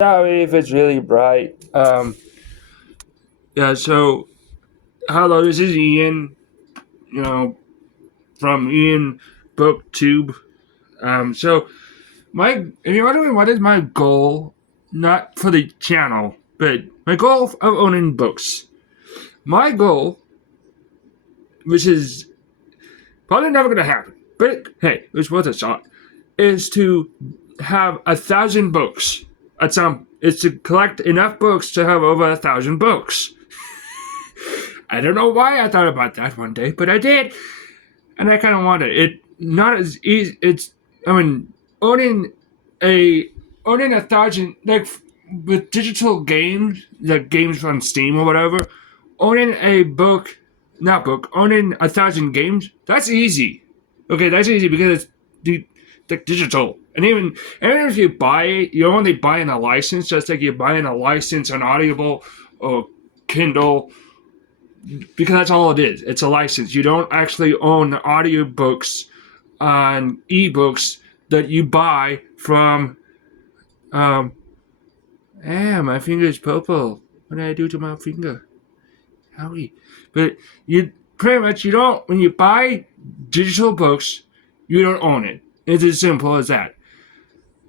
Sorry if it's really bright. Yeah, so hello, this is Ian, you know, from Ian Booktube. So if you're wondering what is my goal, not for the channel, but my goal of owning books. My goal, which is probably never gonna happen, but hey, it's worth a shot, is to have 1,000 books. It's to collect enough books to have over 1,000 books. I don't know why I thought about that one day, but I did, and I kind of wanted it. Not as easy. I mean, owning a owning 1,000 with digital games, like games on Steam or whatever. Owning a book, not book. Owning 1,000 games. That's easy. Okay, that's easy because it's digital. And even if you buy it, you're only buying a license, just like you're buying a license on Audible or Kindle, because that's all it is. It's a license. You don't actually own the audiobooks and ebooks that you buy from. Um, my finger is purple. What did I do to my finger? Howie. But you pretty much you don't when you buy digital books, you don't own it. It's as simple as that.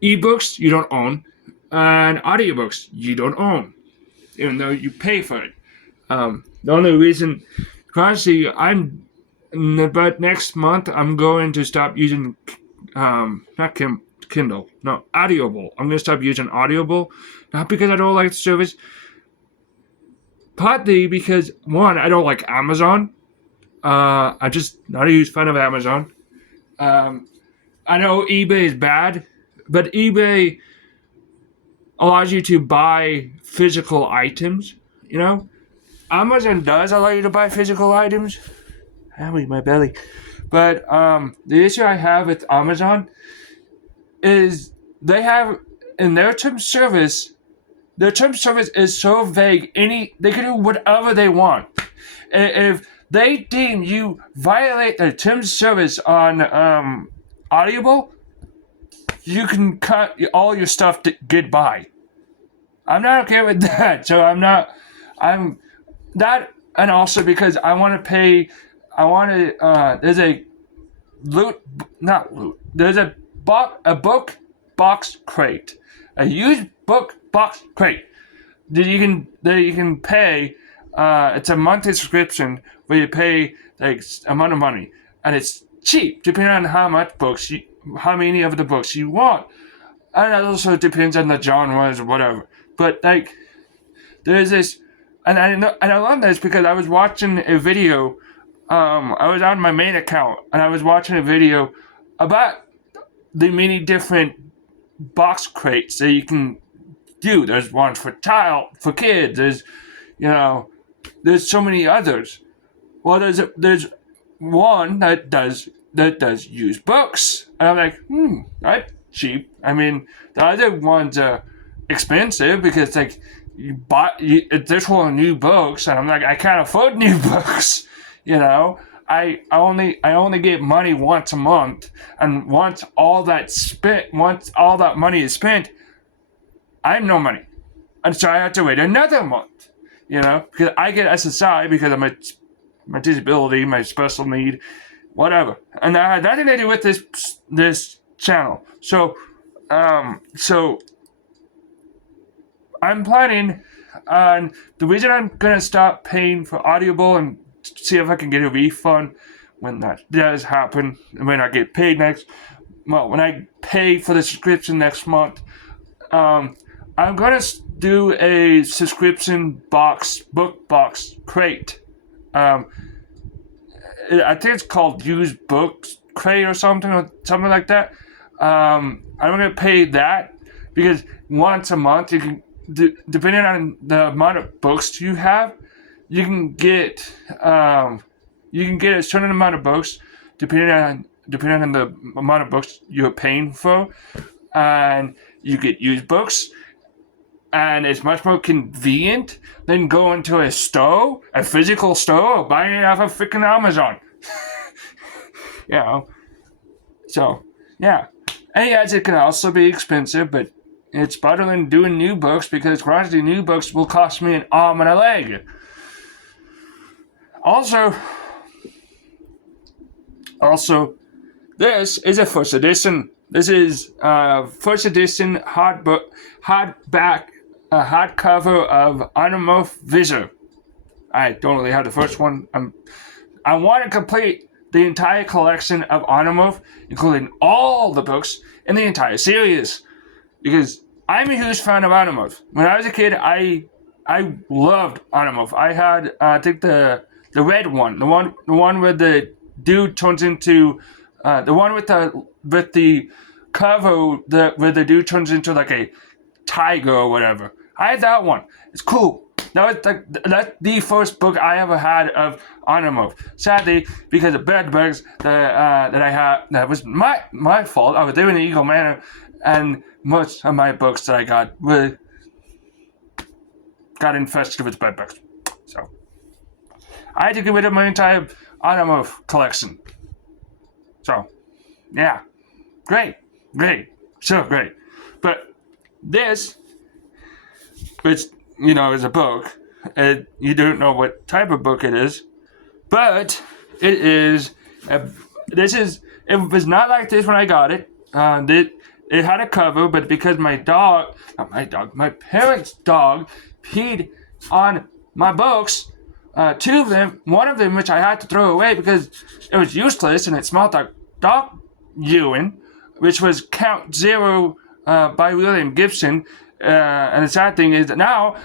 Ebooks you don't own, and audiobooks you don't own, even though you pay for it. The only reason, honestly, but next month I'm going to stop using, not Kindle, no, Audible. I'm going to stop using Audible, not because I don't like the service, partly because, one, I don't like Amazon. I'm just not a huge fan of Amazon. I know eBay is bad, but eBay allows you to buy physical items, you know? Amazon does allow you to buy physical items. Owie, my belly. But the issue I have with Amazon is they have in their term service is so vague. They can do whatever they want. If they deem you violate their term service on Audible, you can cut all your stuff to goodbye. I'm not okay with that. So I'm that, and also because I want to pay. I want to. There's a loot, not loot. There's a book box crate, a used book box crate that you can pay. It's a monthly subscription where you pay like amount of money, and it's cheap depending on how many of the books you want, and it also depends on the genres or whatever. But like, there's this, and I love this because I was watching a video. I was on my main account and I was watching a video about the many different box crates that you can do. There's one for kids. There's so many others. Well, there's one that does used books, and I'm like, that's cheap. I mean, the other ones are expensive because like this one new books, and I'm like, I can't afford new books. I only get money once a month, and once all that money is spent, I have no money, and so I have to wait another month. Because I get SSI because of my disability, my special need, whatever, and that had nothing to do with this channel. So I'm planning on the reason I'm gonna stop paying for Audible and see if I can get a refund when that does happen, when I get paid when I pay for the subscription next month. I'm gonna do a subscription book box crate. I think it's called used books crate or something like that. I'm gonna pay that because once a month you can, depending on the amount of books you have, you can get a certain amount of books depending on the amount of books you're paying for, and you get used books, and it's much more convenient than going to a physical store, or buying it off of freaking Amazon. So yeah, and yes, it can also be expensive, but it's better than doing new books because granted, new books will cost me an arm and a leg. Also, this is a first edition. This is first edition hardback, hardcover of Animorph Visor. I don't really have the first one. I want to complete the entire collection of Animorph, including all the books in the entire series, because I'm a huge fan of Animorph. When I was a kid, I loved Animorph. I had I think the red one, the one where the dude turns into the one with the cover where the dude turns into like a tiger or whatever. I had that one. It's cool. That's the first book I ever had of Animorph. Sadly, because of bed bugs that I had, that was my fault. I was living in Eagle Manor, and most of my books that I got got infested with bed bugs. So I had to get rid of my entire Animorph collection. So, yeah, great, so great. But this, which is a book. You don't know what type of book it is, but it is. It was not like this when I got it. It had a cover, but because my parents' dog peed on my books, two of them, one of them which I had to throw away because it was useless and it smelled like dog urine, which was Count Zero by William Gibson. And the sad thing is that now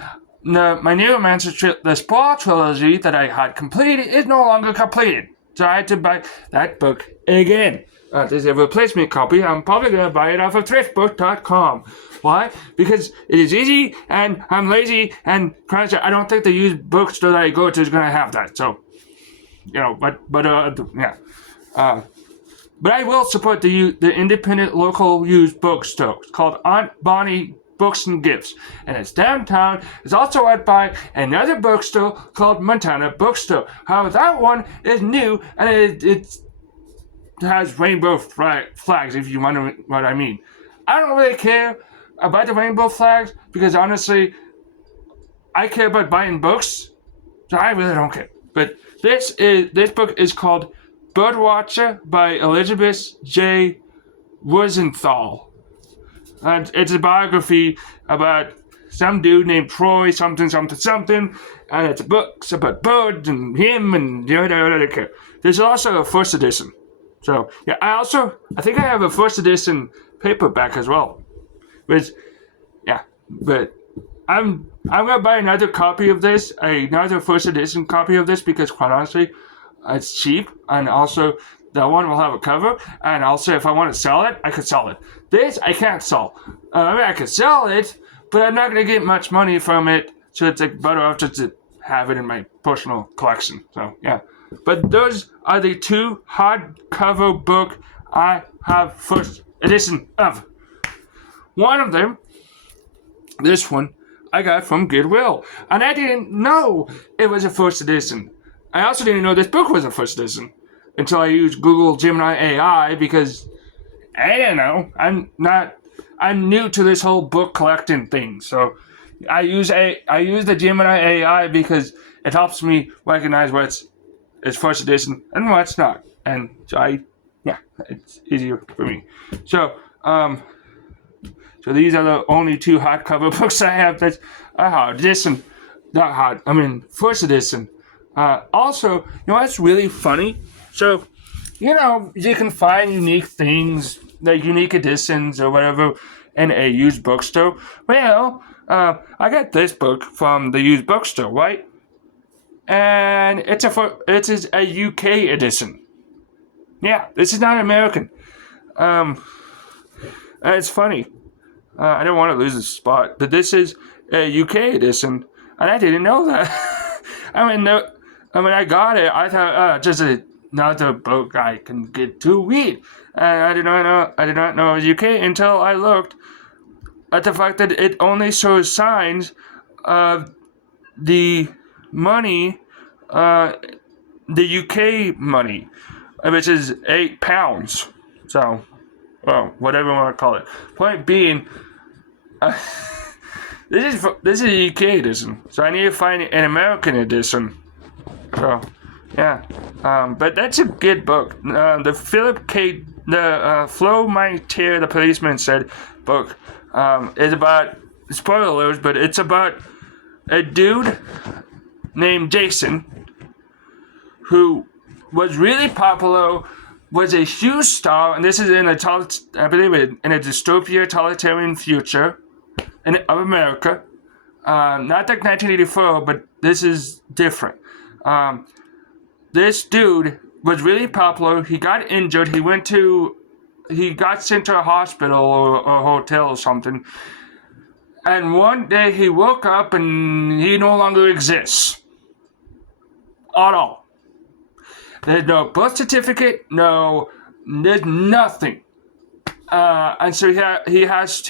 my Neuromancer the Sprawl trilogy that I had completed is no longer completed. So I had to buy that book again. There's a replacement copy. I'm probably going to buy it off of thriftbook.com. Why? Because it is easy and I'm lazy and I don't think the used bookstore that I go to is going to have that. So, but I will support the independent local used bookstore. It's called Aunt Bonnie Books and Gifts, and it's downtown. It's also owned by another bookstore called Montana Bookstore. However, that one is new, and it has rainbow flags, if you wonder what I mean. I don't really care about the rainbow flags, because honestly, I care about buying books, so I really don't care. But this book is called Birdwatcher by Elizabeth J. Rosenthal. And it's a biography about some dude named Troy something, and it's books about birds and him and yada. There's also a first edition. So yeah, I think I have a first edition paperback as well. But I'm gonna buy another copy of this, another first edition copy of this, because quite honestly, it's cheap, and also that one will have a cover, and also if I want to sell it, I could sell it. This, I can't sell. I could sell it, but I'm not going to get much money from it, so it's better off just to have it in my personal collection. So, yeah. But those are the two hardcover book I have first edition of. One of them, this one, I got from Goodwill, and I didn't know it was a first edition. I also didn't know this book was a first edition until I used Google Gemini AI, because I don't know. I'm new to this whole book collecting thing. So I use the Gemini AI because it helps me recognize what's first edition and what's not. And so it's easier for me. So these are the only two hardcover books I have that's first edition. Also, what's really funny? So, you can find unique things, like unique editions or whatever, in a used bookstore. Well, I got this book from the used bookstore, right? And it is a UK edition. Yeah, this is not American. It's funny. I don't want to lose this spot, but this is a UK edition, and I didn't know that. I got it. I thought, just another book I can get to read. And I did not know it was UK until I looked at the fact that it only shows signs of the money, the UK money, which is £8. So, well, whatever you want to call it. Point being, This is the UK edition, so I need to find an American edition. So, yeah, but that's a good book. The Flo Minetier, the policeman said book is about, spoiler alert, but it's about a dude named Jason who was really popular, was a huge star, and this is in I believe in a dystopia totalitarian future of America. Not like 1984, but this is different. This dude was really popular. He got injured. He got sent to a hospital or a hotel or something. And one day he woke up and he no longer exists. At all. There's no birth certificate, there's nothing. And so he has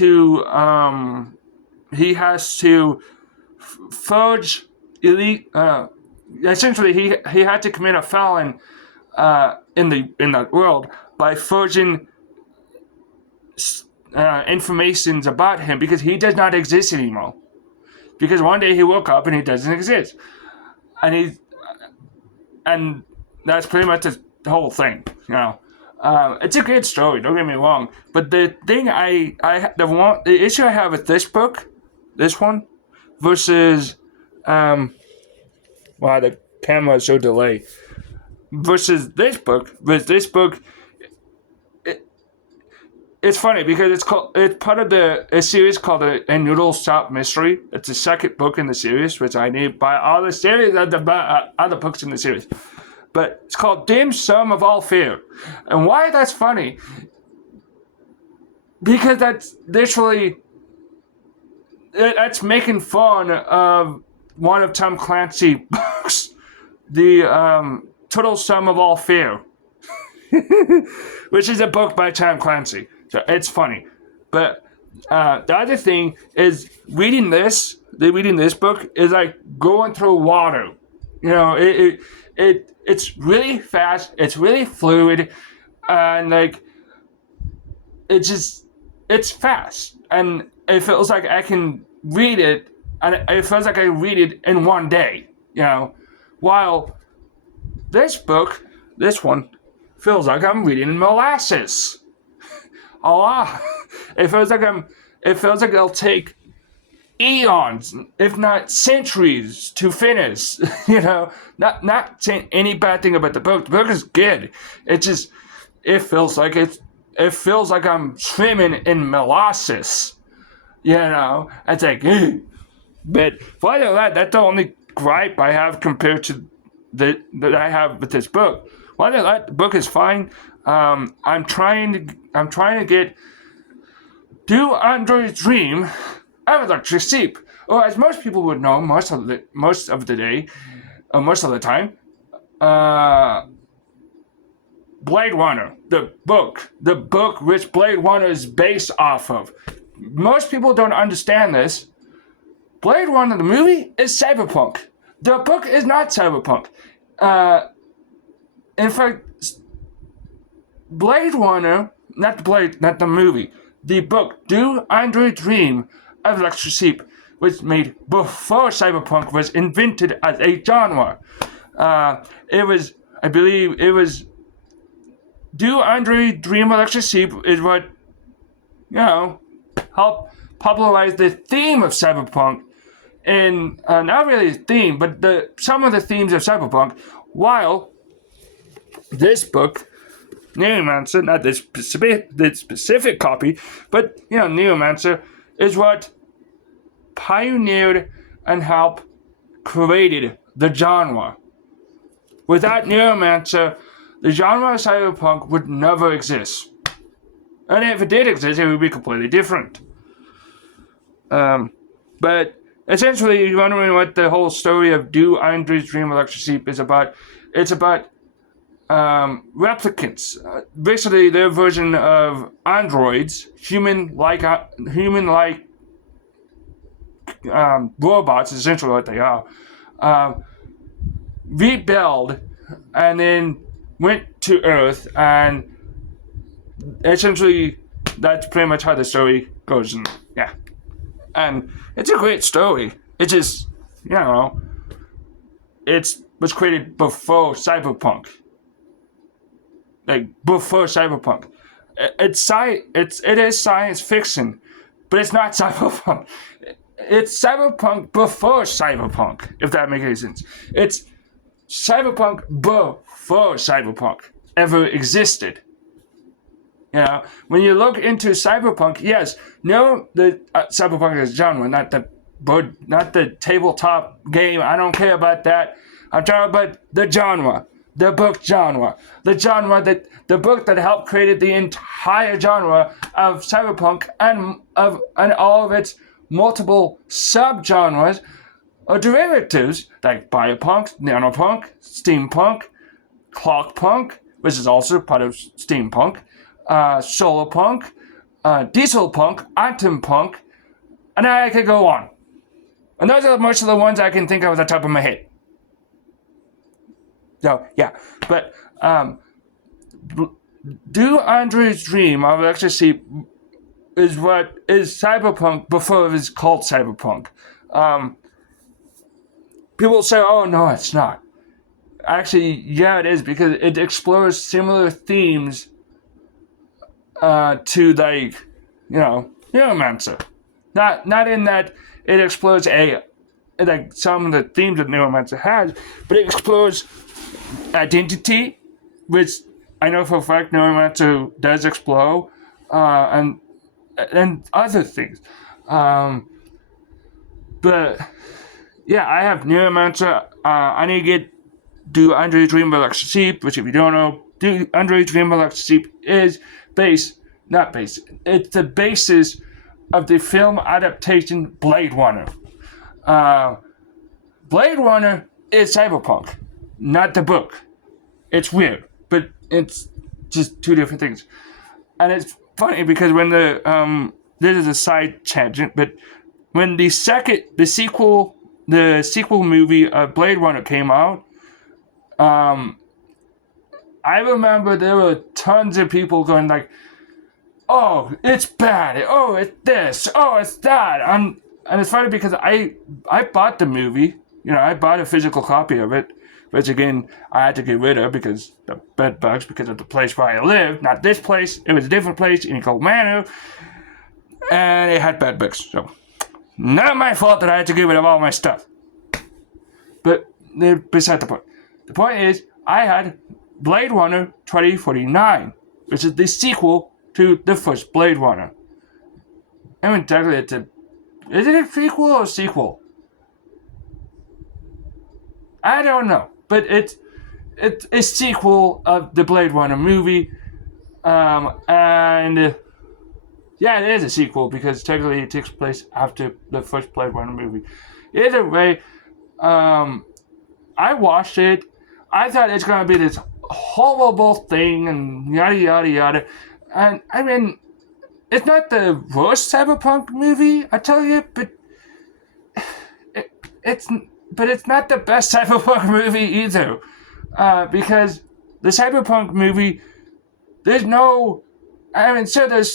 to forge elite. Essentially, he had to commit a felon in the world by forging informations about him because he does not exist anymore. Because one day he woke up and he doesn't exist, and that's pretty much the whole thing. It's a great story. Don't get me wrong, but the thing the issue I have with this book, this one, versus wow, the camera is so delayed. Versus this book, it's funny because it's part of a series called a Noodle Stop Mystery. It's the second book in the series, which I need to buy all the series of the other books in the series. But it's called Dim Sum of All Fear. And why that's funny? Because that's literally that's making fun of one of Tom Clancy's books, the Total Sum of All Fear, which is a book by Tom Clancy. So it's funny. But the other thing is reading this book is like going through water. It's really fast, it's really fluid, and like it's fast, and it feels like I can read it, and it feels like I read it in one day, while this one feels like I'm reading molasses. It feels like it'll take eons, if not centuries, to finish. Not saying any bad thing about the book. The book is good. It feels like I'm swimming in molasses. It's like, but for that's the only gripe I have compared to that I have with this book. The book is fine. I'm trying to get Do Androids Dream of Electric Sheep, or as most people would know most of the time, Blade Runner, the book which Blade Runner is based off of. Most people don't understand this. Blade Runner, the movie, is cyberpunk. The book is not cyberpunk. In fact, Blade Runner, not the movie, the book, Do Android Dream of Electric Sheep, was made before cyberpunk was invented as a genre. I believe it was Do Android Dream of Electric Sheep is what, helped popularize the theme of cyberpunk, and not really the theme, but some of the themes of cyberpunk, while this book, Neuromancer, not this specific copy, but Neuromancer is what pioneered and helped created the genre. Without Neuromancer, the genre of cyberpunk would never exist. And if it did exist, it would be completely different. But essentially, you're wondering what the whole story of Do Androids Dream of Electric Sheep is about. It's about replicants, basically their version of androids, human-like robots, essentially what they are, rebelled and then went to Earth, and essentially that's pretty much how the story goes. And yeah, and it's a great story. It just, it was created before cyberpunk. Like before cyberpunk. It is science fiction, but it's not cyberpunk. It's cyberpunk before cyberpunk, if that makes any sense. It's cyberpunk before cyberpunk ever existed. When you look into cyberpunk, yes, the cyberpunk is genre, not the tabletop game. I don't care about that. I'm talking about the genre, the book genre, the book that helped create the entire genre of cyberpunk and all of its multiple subgenres or derivatives like biopunk, nanopunk, steampunk, clockpunk, which is also part of steampunk, solarpunk, dieselpunk, atompunk, and I could go on. And those are most of the ones I can think of at the top of my head. So, yeah. But, Do Android's Dream of Ecstasy is what is cyberpunk before it was called cyberpunk. People say, oh, no, it's not. Actually, yeah, it is, because it explores similar themes to, like, Neuromancer. Not in that it explores some of the themes that Neuromancer has, but it explores identity, which I know for a fact Neuromancer does explore, and other things. But yeah, I have Neuromancer. I need to Do Android's Dream of Ecstasy, which if you don't know, Do Android's Dream of Ecstasy is it's the basis of the film adaptation Blade Runner. Blade Runner is cyberpunk, not the book. It's weird, but it's just two different things. And it's funny because when this is a side tangent, but when the sequel movie of Blade Runner came out, I remember there were tons of people going like, oh, it's bad, oh, it's this, oh, it's that. And it's funny because I bought the movie, I bought a physical copy of it, which again, I had to get rid of because the bed bugs, because of the place where I lived, not this place, it was a different place in Cold Manor, and it had bed bugs, so not my fault that I had to get rid of all my stuff. But beside the point. The point is, I had Blade Runner 2049, which is the sequel to the first Blade Runner. I mean, technically, is it a prequel or a sequel? I don't know, but it's a sequel of the Blade Runner movie, and yeah, it is a sequel because technically it takes place after the first Blade Runner movie. Either way, I watched it. I thought it's gonna be this horrible thing and yada yada yada, and I mean, it's not the worst cyberpunk movie, I tell you, but it's not the best cyberpunk movie either, because the cyberpunk movie, there's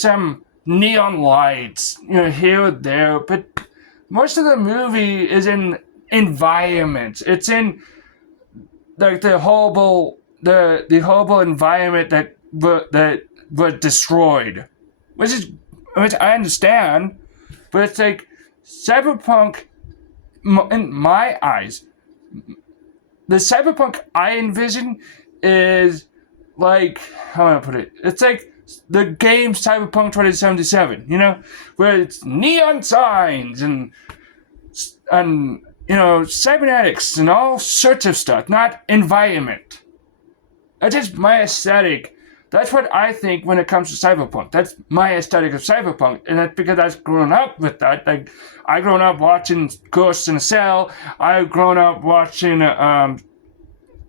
some neon lights, here or there, but most of the movie is in environments. It's in like the horrible environment that was destroyed, which I understand, but it's like cyberpunk. In my eyes, the cyberpunk I envision is like, how do I put it? It's like the game Cyberpunk 2077, where it's neon signs and cybernetics and all sorts of stuff, not environment. That's just my aesthetic. That's what I think when it comes to cyberpunk. That's my aesthetic of cyberpunk, and that's because I've grown up with that. Like, I've grown up watching Ghost in a Cell. I've grown up watching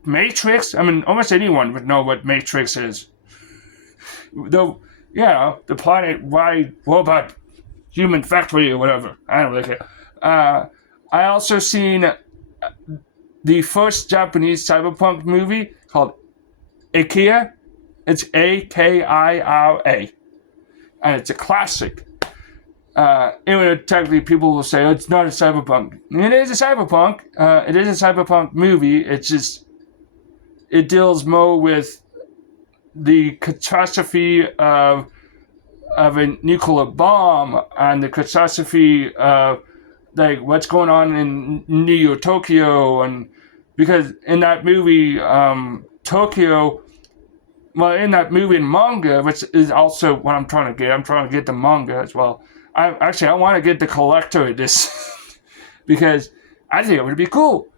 Matrix. I mean, almost anyone would know what Matrix is. The planet-wide robot human factory or whatever. I don't really care. I also seen the first Japanese cyberpunk movie called Akira. It's Akira, and it's a classic. Even technically people will say, oh, it's not a cyberpunk. It is a cyberpunk. It is a cyberpunk movie. It's just, it deals more with the catastrophe of a nuclear bomb and the catastrophe of like what's going on in New York, Tokyo, and because in that movie, Tokyo, well, in that movie and manga, which is also what I'm trying to get the manga as well. I want to get the collector edition because I think it would be cool.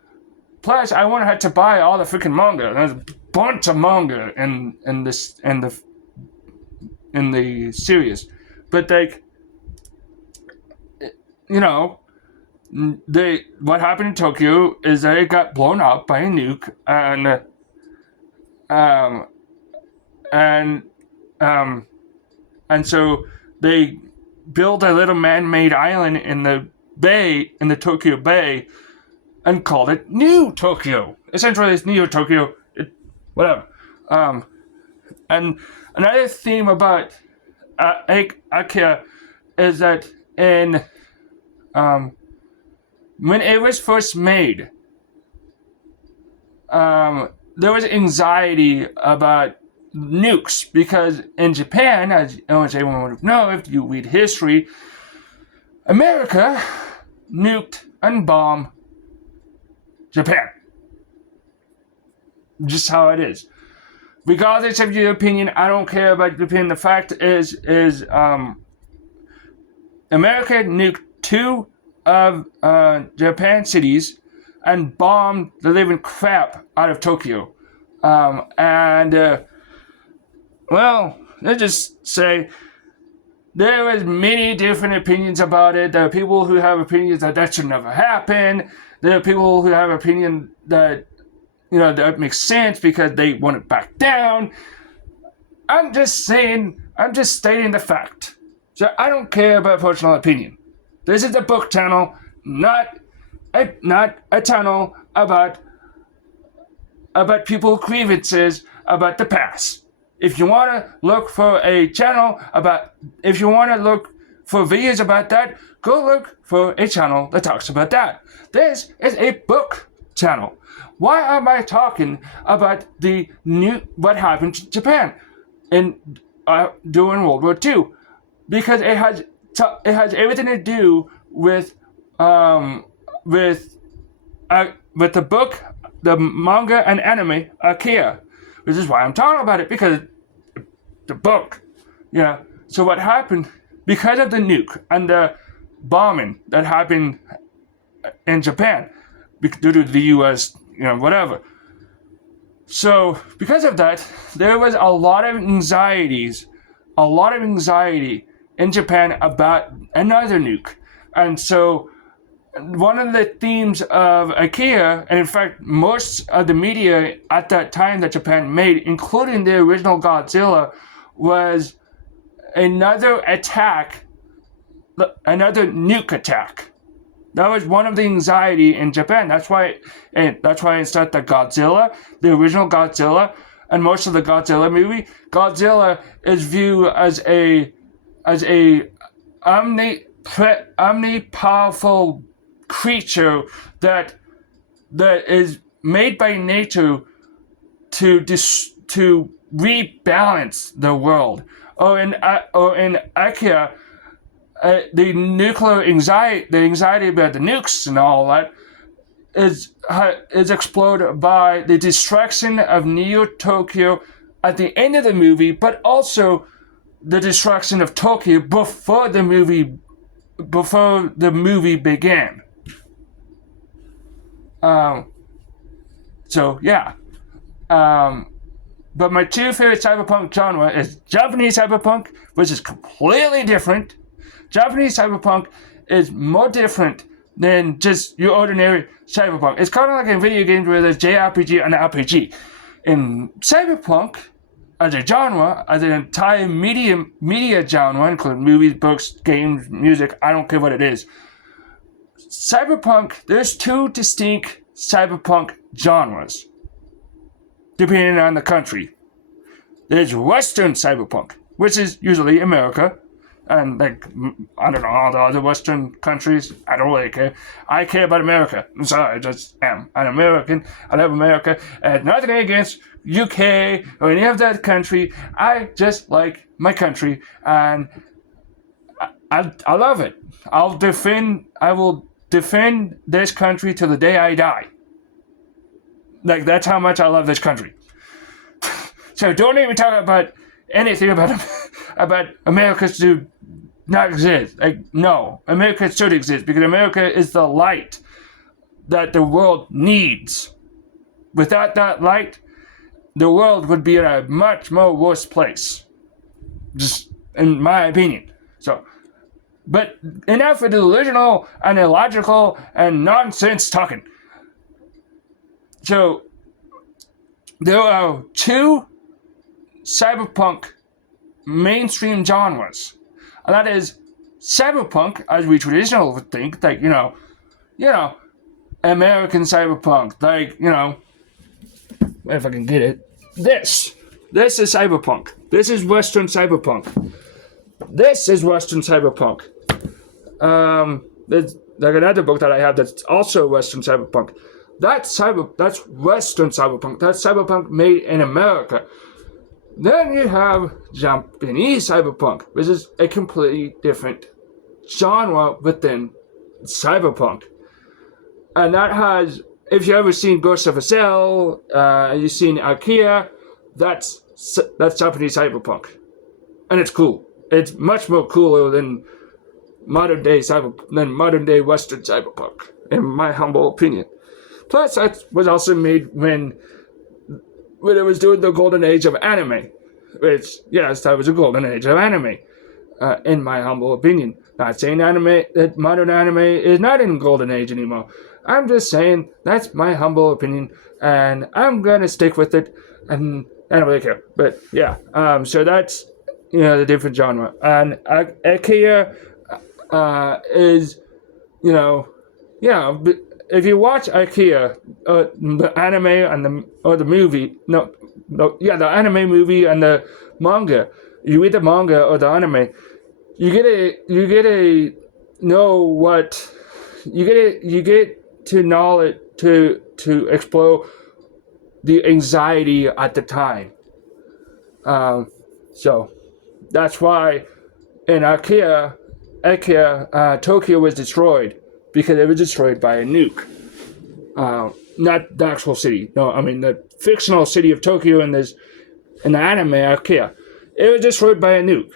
Plus, I want to have to buy all the freaking manga. There's a bunch of manga in the series, but like, you know, what happened in Tokyo is that it got blown up by a nuke, and so they built a little man-made island in the bay, in the Tokyo Bay, and called it New Tokyo. Essentially, it's New Tokyo. Whatever. And another theme about IKEA is that when it was first made, there was anxiety about nukes because in Japan, as almost everyone would know if you read history, America nuked and bombed Japan. Just how it is. Regardless of your opinion, I don't care about your opinion. The fact is America nuked two of Japan cities and bombed the living crap out of Tokyo. Well, let's just say there was many different opinions about it. There are people who have opinions that should never happen. There are people who have opinion that, that makes sense because they want it back down. I'm just stating the fact. So I don't care about personal opinion. This is a book channel, not a channel about people's grievances about the past. If you want to look for a channel if you want to look for videos about that, go look for a channel that talks about that. This is a book channel. Why am I talking about what happened to Japan during World War II? Because it has everything to do with the book, the manga, and anime IKEA, which is why I'm talking about it, because the book. So what happened because of the nuke and the bombing that happened in Japan due to the U.S. Whatever. So because of that, there was a lot of anxiety in Japan about another nuke. And so one of the themes of IKEA, and in fact most of the media at that time that Japan made, including the original Godzilla, was another nuke attack. That was one of the anxiety in Japan. That's why instead the Godzilla, the original Godzilla, and most of the Godzilla movie, Godzilla is viewed as a omnipowerful creature that is made by nature to rebalance the world. Or in IKEA, the nuclear anxiety, the anxiety about the nukes and all that, is exploded by the destruction of Neo Tokyo at the end of the movie, but also the destruction of Tokyo before the movie began. But my two favorite cyberpunk genre is Japanese cyberpunk, which is completely different. Japanese cyberpunk is more different than just your ordinary cyberpunk. It's kind of like in video games where there's JRPG and RPG. In cyberpunk, as a genre, as an entire media genre, including movies, books, games, music, I don't care what it is. Cyberpunk, there's two distinct cyberpunk genres, depending on the country. There's Western cyberpunk, which is usually America, And like, I don't know, all the other Western countries, I don't really care. I care about America. I'm sorry, I just am. I'm American. I love America. And nothing against UK or any of that country. I just like my country, and I love it. I will defend this country till the day I die. Like, that's how much I love this country. So don't even talk about anything about America to not exist. Like, no, America should exist because America is the light that the world needs. Without that light, the world would be in a much more worse place. Just in my opinion. So, but enough of the delusional and illogical and nonsense talking. So, there are two cyberpunk mainstream genres. And that is cyberpunk, as we traditionally would think, like, you know, American cyberpunk, like, you know, if I can get it. This is cyberpunk. This is Western cyberpunk. This is Western cyberpunk. There's like another book that I have that's also Western cyberpunk. That's Western cyberpunk. That's cyberpunk made in America. Then you have Japanese cyberpunk, which is a completely different genre within cyberpunk. And that has, if you've ever seen Ghost of a Cell, you've seen IKEA, that's Japanese cyberpunk. And it's cool. It's much more cooler than modern day Western cyberpunk, in my humble opinion. Plus, that was also made when it was during the golden age of anime. Which, yes, that was a golden age of anime, in my humble opinion. Not saying that modern anime is not in golden age anymore. I'm just saying that's my humble opinion, and I'm gonna stick with it, and I don't really care. But yeah, so that's, you know, the different genre. And IKEA is, you know, yeah. If you watch IKEA, the anime and the movie, the anime movie and the manga, you read the manga or the anime, you get to knowledge to explore the anxiety at the time. So that's why in IKEA, Tokyo was destroyed. Because it was destroyed by a nuke. Not the actual city. No, I mean the fictional city of Tokyo in the anime IKEA. It was destroyed by a nuke.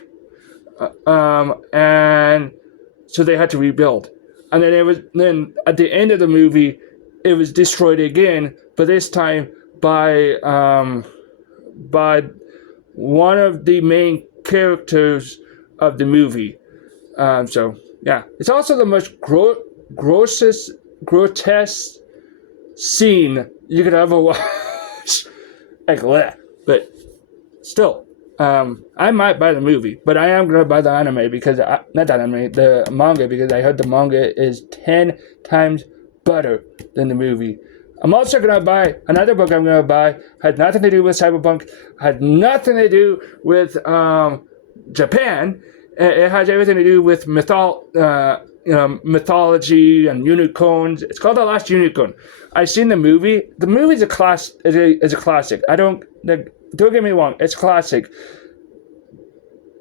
And so they had to rebuild. And then at the end of the movie, it was destroyed again, but this time by one of the main characters of the movie. So yeah, it's also the most grotesque scene you could ever watch. Like that. But still, I might buy the movie, but I am gonna buy the anime because the manga, because I heard the manga is 10 times better than the movie. I'm also gonna buy another book. I'm gonna buy has nothing to do with cyberpunk, has nothing to do with Japan. It has everything to do with mythology and unicorns. It's called The Last Unicorn. I've seen the movie. The movie's a classic. Don't get me wrong. It's classic,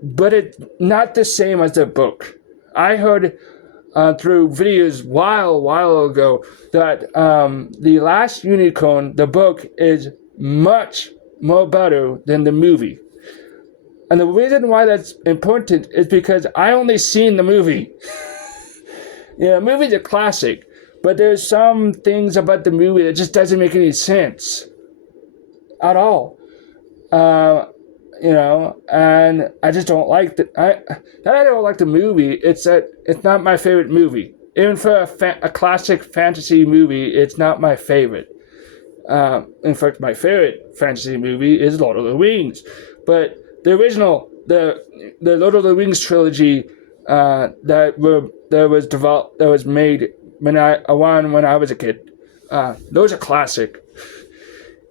but it's not the same as the book. I heard through videos while ago that The Last Unicorn, the book, is much more better than the movie. And the reason why that's important is because I only seen the movie. Yeah, the movie's a classic, but there's some things about the movie that just doesn't make any sense at all. And I just don't like I don't like the movie. It's not my favorite movie. Even for a classic fantasy movie, it's not my favorite. In fact, my favorite fantasy movie is Lord of the Rings, but the original, the Lord of the Rings trilogy that was made when I was a kid. Those are classic.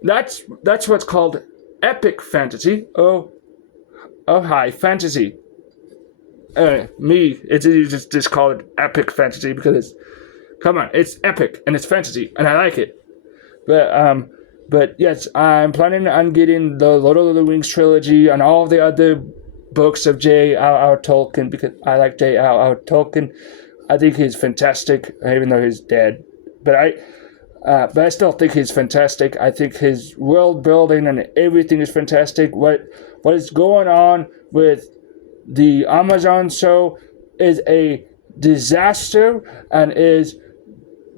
That's what's called epic fantasy or high fantasy. it's easy to just call it epic fantasy because it's epic and it's fantasy and I like it. But yes, I'm planning on getting the Lord of the Rings trilogy and all of the other books of J.R.R. Tolkien because I like J.R.R. Tolkien. I think he's fantastic, even though he's dead. But I still think he's fantastic. I think his world building and everything is fantastic. What is going on with the Amazon show is a disaster and is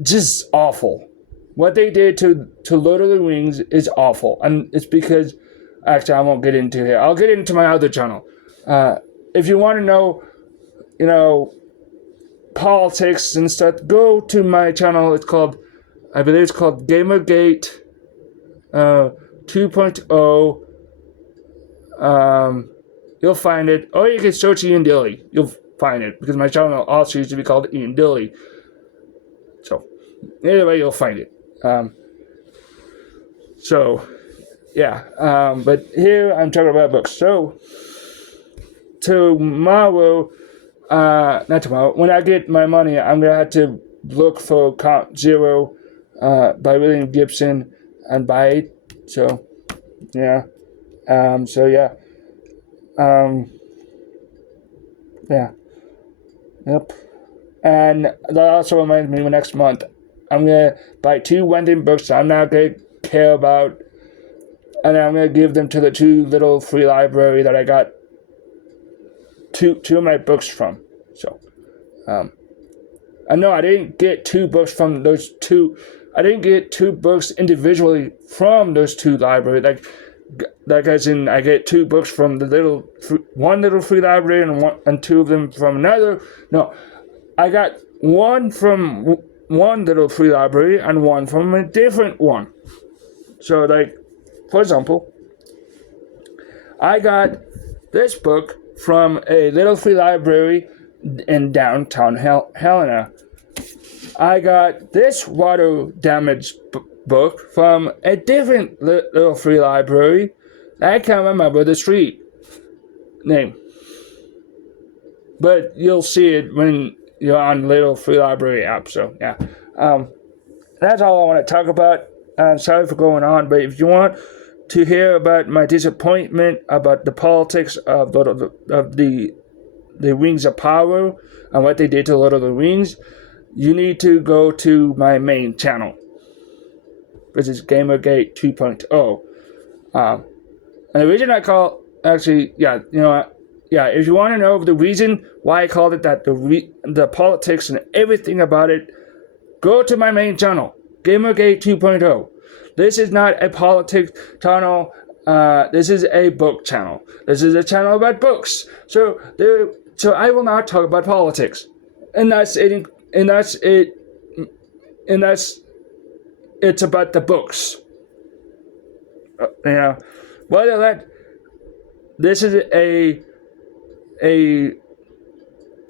just awful. What they did to Lord of the Rings is awful. And it's because, actually, I won't get into it. I'll get into my other channel. If you want to know, politics and stuff, go to my channel. I believe it's called Gamergate 2.0. You'll find it. Or you can search Ian Dilly. You'll find it. Because my channel also used to be called Ian Dilly. So, either way, you'll find it. But here I'm talking about books. So, not tomorrow, when I get my money, I'm going to have to look for Count Zero by William Gibson and buy it. So, yeah. Yep. And that also reminds me, next month, I'm going to buy 2 Wendy books I'm not going to care about, and I'm going to give them to the 2 little free library that I got two of my books from. So, I know I didn't get 2 books from those 2. I didn't get 2 books individually from those 2 libraries. Like as in, I get 2 books from one little free library and 2 of them from another. No, I got 1 from one little free library and 1 from a different one. So, for example, I got this book from a little free library in downtown Helena. I got this water damage book from a different little free library. I can't remember the street name. But you'll see it when you're on Little Free Library app. So, yeah. That's all I want to talk about. I'm sorry for going on, but if you want to hear about my disappointment about the politics of the Rings of Power and what they did to Lord of the Rings, you need to go to my main channel, which is Gamergate 2.0. And the reason I call, if you want to know the reason why I called it that, the politics and everything about it, go to my main channel, Gamergate 2.0. This is not a politics channel. This is a book channel. This is a channel about books. So I will not talk about politics. And that's it. It's about the books. This is a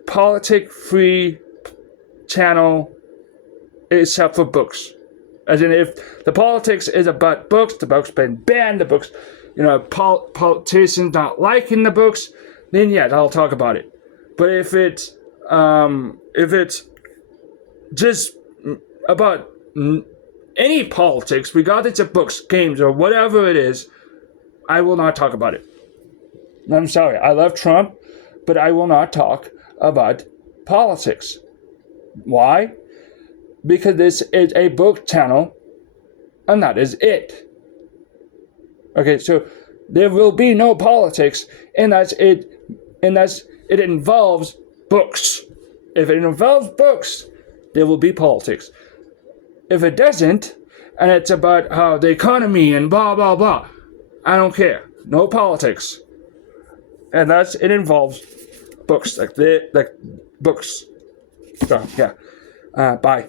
politic-free channel except for books. As in, if the politics is about books, the books been banned, the books, politicians not liking the books, then yeah, I'll talk about it. But if it's just about any politics, regardless of books, games, or whatever it is, I will not talk about it. I'm sorry, I love Trump, but I will not talk about politics. Why? Because this is a book channel, and that is it. Okay, so there will be no politics, and that's it. And it involves books. If it involves books, there will be politics. If it doesn't, and it's about how the economy and blah blah blah, I don't care. No politics. And it involves books, like books. So yeah. Bye.